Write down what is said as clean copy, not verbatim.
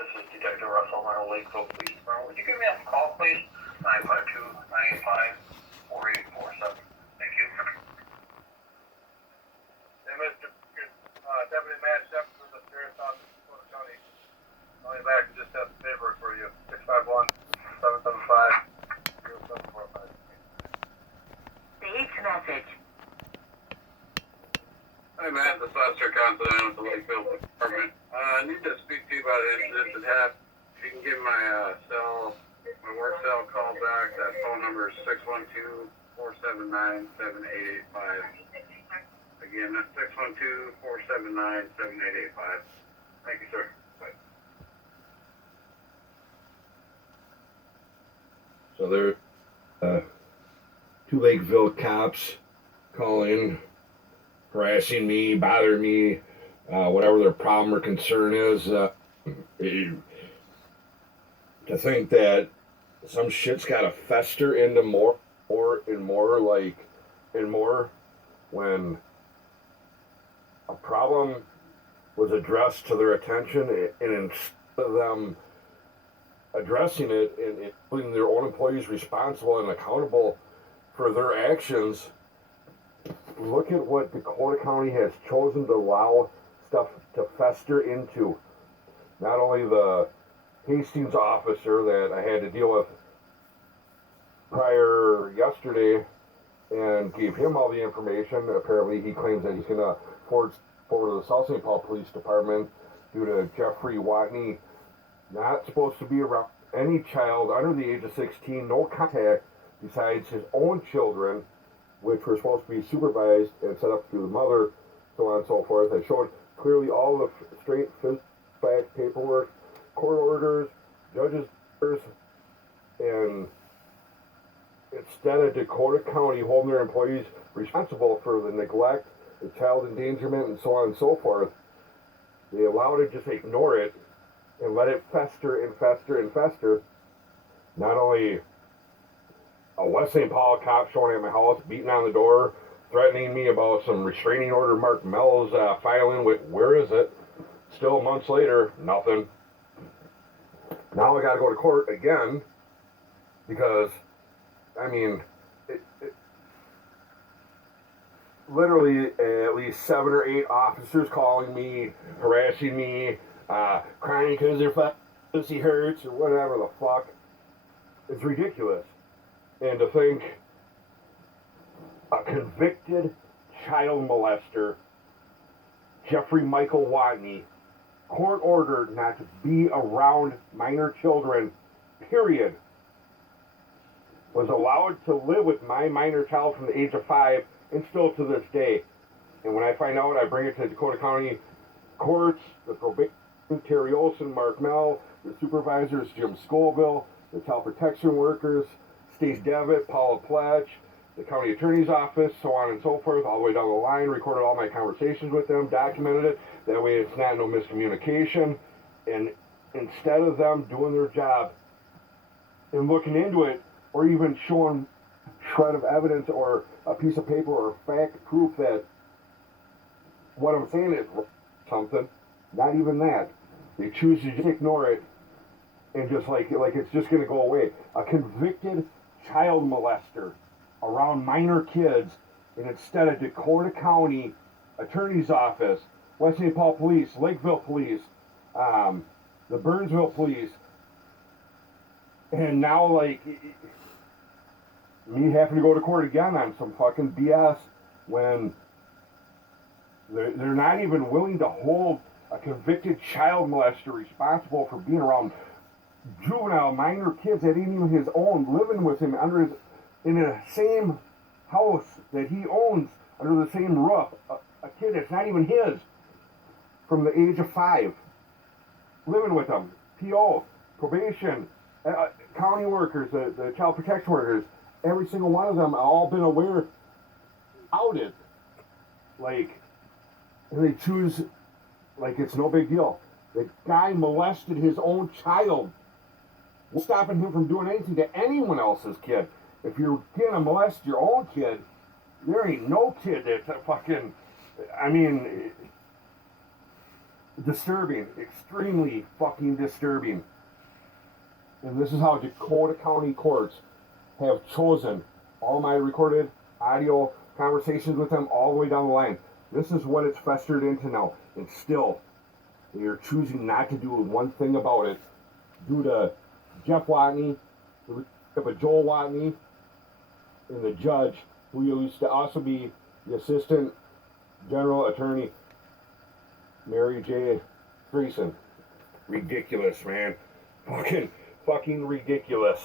this is Detective Russell, my Lakeville Police Department. Would you give me a call, please? 952-985-4847. Thank you. Hey, Mr. Deputy Matt Shepard from the Sheriff's Office in Dakota County. Calling back to just have some paperwork for you. 651-775-0745. Stage message. Hi, Matt. This is Lester Considine with the Lakeville Department. I need to speak to you about an incident that happened. If you can give my my work cell call back, that phone number is 612-479-7885. Again, that's 612-479-7885. Thank you, sir. Bye. So there, two Lakeville cops calling, harassing me, bothering me, whatever their problem or concern is. To think that some shit's got to fester into more when a problem was addressed to their attention, and instead of them addressing it and putting their own employees responsible and accountable for their actions, look at what Dakota County has chosen to allow stuff to fester into. Not only the Hastings officer that I had to deal with prior yesterday and gave him all the information. Apparently he claims that he's going to forward to the South St. Paul Police Department due to Jeffrey Watney not supposed to be around any child under the age of 16, no contact besides his own children, which were supposed to be supervised and set up through the mother, so on and so forth. I showed clearly all the straight fact paperwork, court orders, judges' orders, and instead of Dakota County holding their employees responsible for the neglect, the child endangerment, and so on and so forth, they allowed it, just ignore it, and let it fester and fester and fester. Not only a West St. Paul cop showing at my house, beating on the door, threatening me about some restraining order Mark Mello's filing with, where is it? Still months later, nothing. Now I gotta go to court again because, I mean, literally at least 7 or 8 officers calling me, harassing me, crying because their pussy hurts or whatever the fuck. It's ridiculous. And to think a convicted child molester, Jeffrey Michael Watney, court ordered not to be around minor children, period, was allowed to live with my minor child from the age of 5 and still to this day. And when I find out, I bring it to Dakota County courts, the probation, Terry Olson, Mark Mell, the supervisors, Jim Scoville, the child protection workers, Stace Devitt, Paula Pletch, the county attorney's office, so on and so forth, all the way down the line, recorded all my conversations with them, documented it, that way it's not no miscommunication, and instead of them doing their job and looking into it, or even showing a shred of evidence or a piece of paper or fact proof that what I'm saying is something, not even that. They choose to just ignore it and just like it's just going to go away. A convicted child molester around minor kids, and instead of Dakota County Attorney's Office, West St. Paul Police, Lakeville Police, the Burnsville Police, and now like me having to go to court again on some fucking BS when they're not even willing to hold a convicted child molester responsible for being around juvenile minor kids that ain't even his own, living with him in the same house that he owns, under the same roof, a kid that's not even his, from the age of 5, living with him, PO, probation, county workers, the child protection workers, every single one of them, all been aware, outed, like, and they choose, like it's no big deal. The guy molested his own child. What's stopping him from doing anything to anyone else's kid? If you're gonna molest your own kid, there ain't no kid that's fucking, I mean, disturbing, extremely fucking disturbing. And this is how Dakota County courts have chosen all my recorded audio conversations with them all the way down the line. This is what it's festered into now. And still, they're choosing not to do one thing about it due to Jeff Watney, Joel Watney, and the judge, who used to also be the assistant general attorney, Mary J. Friesen. Ridiculous, man. Fucking ridiculous.